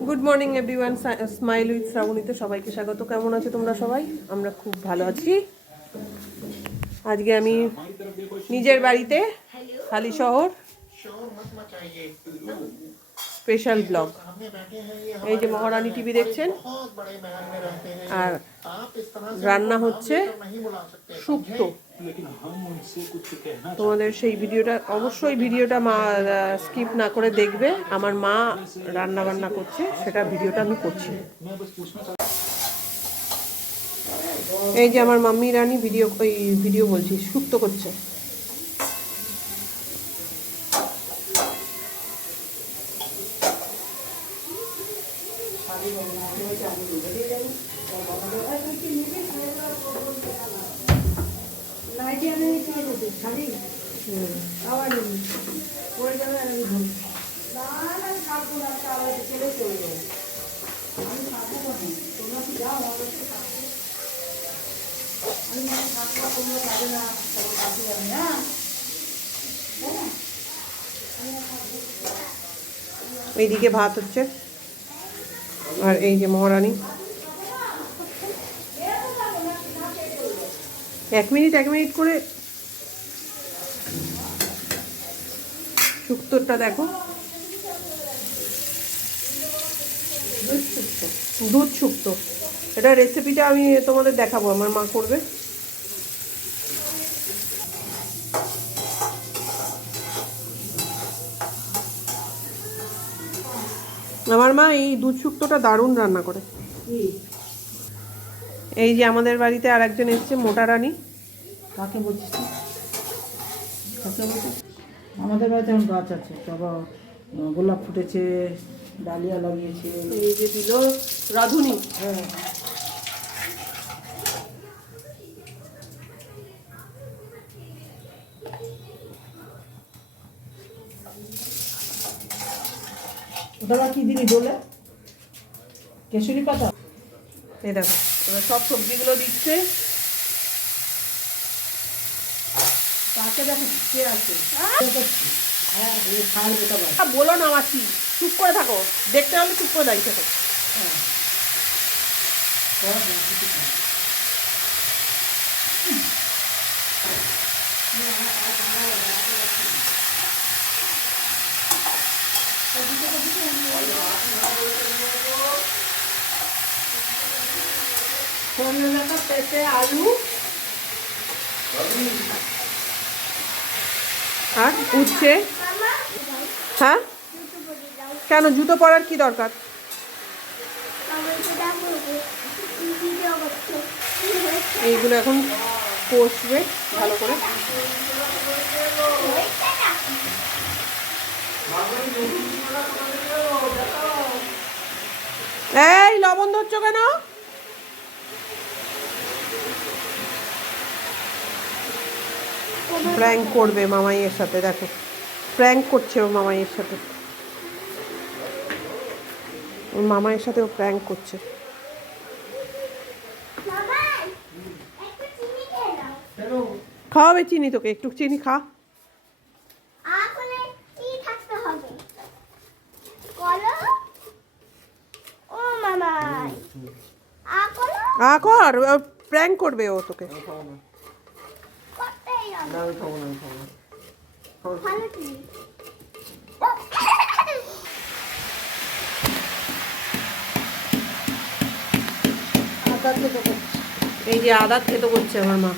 Good morning everyone, smile with শ্রাবণীতে সবাইকে স্বাগত। কেমন আছো তোমরা সবাই? আমরা খুব ভালো আছি। আজকে আমি নিজের বাড়িতে, হালি শহর, স্পেশাল ব্লগ। এই যে মহারানী টিভি দেখছেন, আর রান্না হচ্ছে শুক্তো। তোমাদের সেই ভিডিওটা অবশ্যই স্কিপ না করে দেখবে। আমার মা রান্না বান্না করছে, সেটা ভিডিওটা আমি করছি। এই যে আমার মাম্মি রানী ভিডিও বলছি, শুক্তো করছে। এইদিকে ভাত হচ্ছে, আর এই যে মহারানী। 1 মিনিট করে শুক্তোটা দেখো, দুধ শুক্তো। এটা রেসিপিটা আমি তোমাদের দেখাবো, আমার মা করবে। আমার মা এই দুধ শুক্তোটা দারুণ রান্না করে। এই যে আমাদের বাড়িতে আর একজন এসছে, মোটা রানী। কাকে বলছিস? আমাদের বাড়িতে এখন গাছ আছে, বাবা গোলাপ ফুটেছে, ডালিয়া লাগিয়েছে। এই যে দিল রাধুনি। হ্যাঁ, ওটা কি দিবি বলে? কেশরি পাতা। এই দেখো, এবার সব সবজিগুলো দিচ্ছে। তাকে দেখো কে আছে। হ্যাঁ, খাওয়ার বেটা বাড়ি। বলো না মাসি, চুপ করে থাকো, দেখতে হলে চুপ করে দাঁড়িয়ে থাকো। হ্যাঁ, পেঁপে আলু আর উঠছে। হ্যাঁ, কেন জুতো পরার কি দরকার? এইগুলো এখন কষবে ভালো করে। এই লবণ ধরছো কেন? প্র্যাঙ্ক করবে মামাইয়ের সাথে, দেখো প্র্যাঙ্ক করছে ও মামাইয়ের সাথে। ওর মামাইয়ের সাথে ও প্র্যাঙ্ক করছে। খাওয়াবে চিনি তোকে, একটু চিনি খা। কর, প্র্যাঙ্ক করবে ও তোকে। এই যে আদা খেতে করছে আমার মা।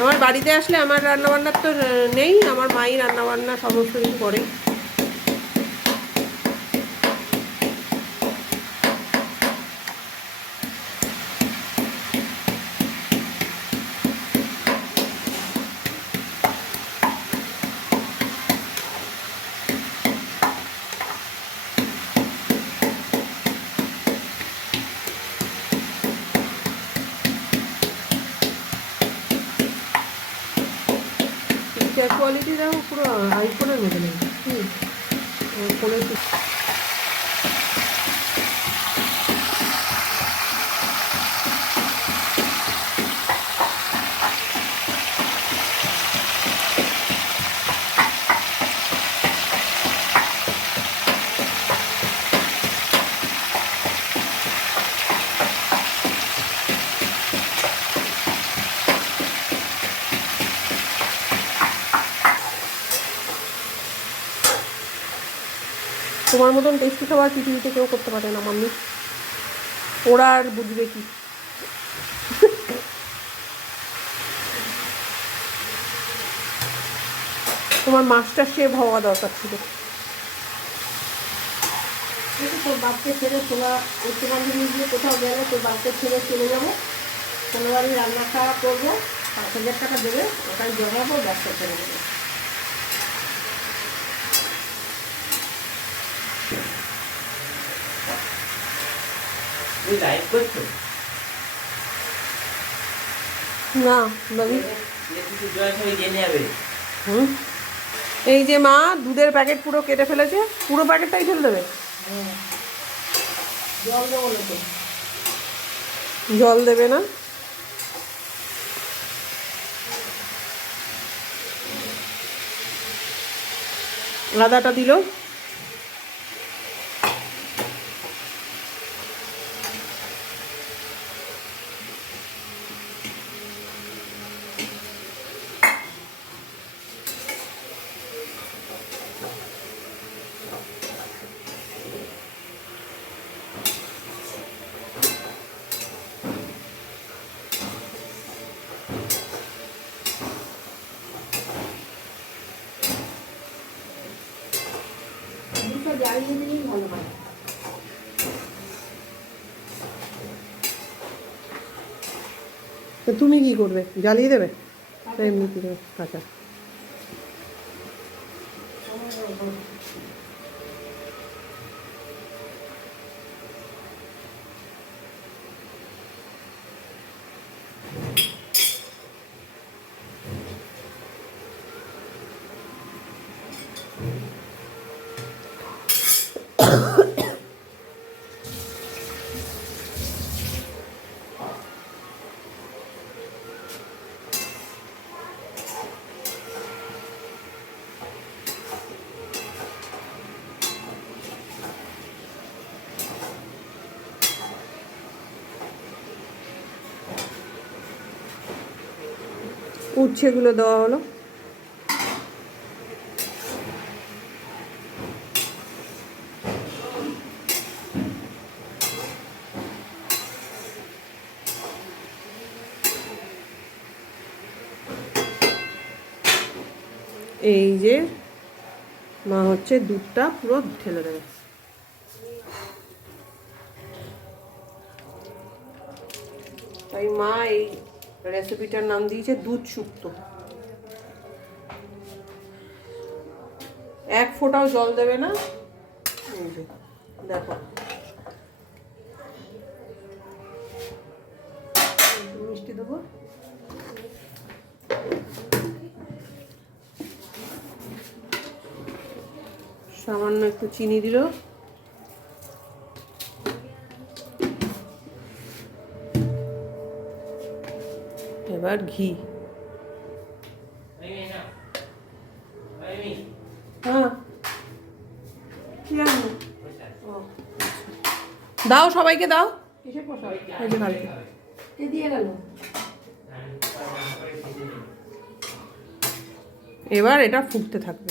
আমার বাড়িতে আসলে আমার রান্নাবান্নার তো নেই, আমার মাই রান্নাবান্না সমস্ত কিছু করে। পিকচার কোয়ালিটি দেখো, পুরো আইফোনের মতো নেই। ফোনে তোমার মতন টেস্টি খাবার পৃথিবীতে কেউ করতে পারে না মাম্মি। ওরা আর বুঝবে কি। তোমার মাস্টার শেফ হওয়া দরকার ছিল। তোর বাপকে ছেড়ে তোরা উচ্চমাধ্যমিক দিয়ে কোথাও গেলে তোর বাপকে ছেড়ে চলে যাবো, কোনো বাড়ি রান্না খাওয়া করবো, 5,000 টাকা দেবে, ওটাই জমাবো, ব্যবসা করে দেবো। না বাবু। এই যে মা দুধের প্যাকেট পুরো কেটে ফেলেছে, পুরো প্যাকেটটাই ফেলে দেবে। জল দেবো না তো? জল দেবে না? আদাটা দিল। দুধটা জ্বালিয়ে দিলেই ভালো হয়। তো তুমি কি করবে? জ্বালিয়ে দেবে? এমনি কি দেবে? আচ্ছা। উচ্ছেগুলো দেওয়া হলো। এই যে মা হচ্ছে দুধটা পুরো ঢেলে দেবে। তাই মা এই রেসিপিটার নাম দিয়েছে দুধ শুক্তো। এক ফোঁটাও জল দেবে না। এই যে দেখো, মিষ্টি দেবো। সামান্য একটু চিনি দিল। এবার ঘি। হ্যাঁ, দাও সবাইকে দাও। কিসে পোষা? এই যে কালকে কে দিয়ে গেল? এবার এটা ফুটতে থাকবে।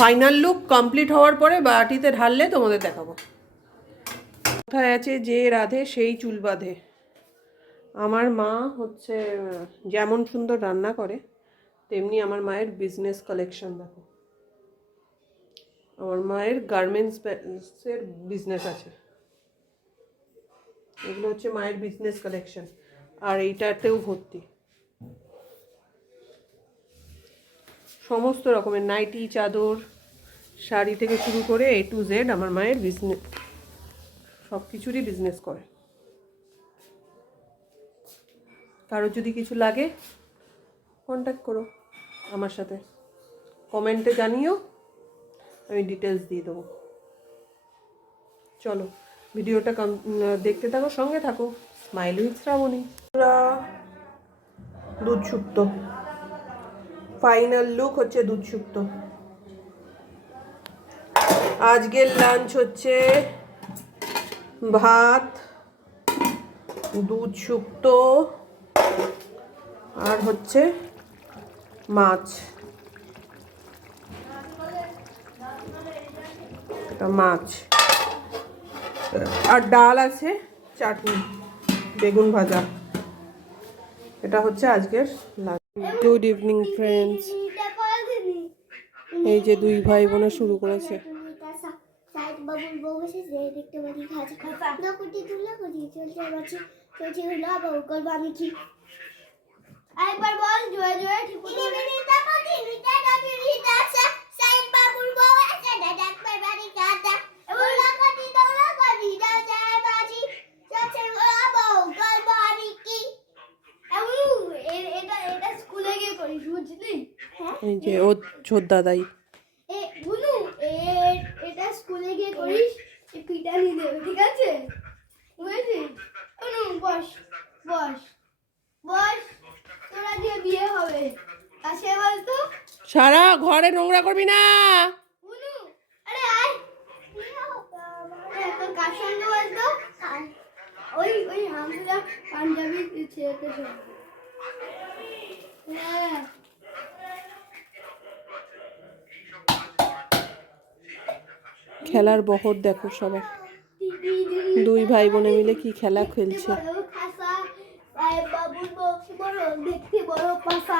ফাইনাল লুক কমপ্লিট হওয়ার পরে বাটিতে ঢাললে তোমাদের দেখাবো। কথায় আছে যে রাধে সেই চুল বাঁধে। আমার মা হচ্ছে যেমন সুন্দর রান্না করে তেমনি আমার মায়ের বিজনেস কালেকশন দেখো। আমার মায়ের গার্মেন্টসের বিজনেস আছে। এগুলো হচ্ছে মায়ের বিজনেস কালেকশন, আর এইটাতেও ভর্তি সমস্ত রকমের নাইটি, চাদর, শাড়ি থেকে শুরু করে A to Z আমার মায়ের বিজনেস, সব কিছুরই বিজনেস করে। কারোর যদি কিছু লাগে কন্ট্যাক্ট করো আমার সাথে, কমেন্টে জানিও, আমি ডিটেলস দিয়ে দেবো। চলো ভিডিওটা দেখতে থাকো, সঙ্গে থাকো। Smile with Srabani. দুধ শুক্তো ফাইনাল লুক হচ্ছে দুধ শুক্তো। আজকের লাঞ্চ হচ্ছে ভাত, দুধ শুক্তো আর হচ্ছে মাছ। এটা মাছ, আর ডাল আছে, চাটনি, বেগুন ভাজা। এটা হচ্ছে আজকের লাঞ্চ। Good evening friends. এই যে দুই ভাই বোনে শুরু করেছে। বাবুর বউ এসেছে দেখতে পারি খাঁচা না কুটি তুলে কুটি চলছে বাচ্চা চলছে হলো আবার করবো আমি কি আরেকবার বল জোরে জোরে ঠিক করে মিনিটা পাতি মিনিটা ডাটি মিনিটা আছে সাইড বাবুর বউ এসে দেখতে পারি খাঁচা ওলা কুটি তোলা কবি দাও যায় বাজি চলছে বউ করবো আমি কি এটা এটা স্কুলে গিয়ে করিস বুঝলি? এই যে ও ছোদ্দা দাই। বুনু এটা স্কুলে গিয়ে করিস, পিটানি দেবে, ঠিক আছে? বুঝেছিস? বুনু বস বস বস, তোরা দিয়ে বিয়ে হবে। কাছে বল তো। সারা ঘরে নোংরা করবি না। বুনু আরে আয়, তোর কার সঙ্গে বল তো? ওই হামদুলা পাঞ্জাবি ছেলেটার সঙ্গে। হ্যাঁ খেলার বহর দেখো সবাই, দুই ভাই বোনে মিলে কি খেলা খেলছে। বাবুর বউ দেখতে বড় পাশা।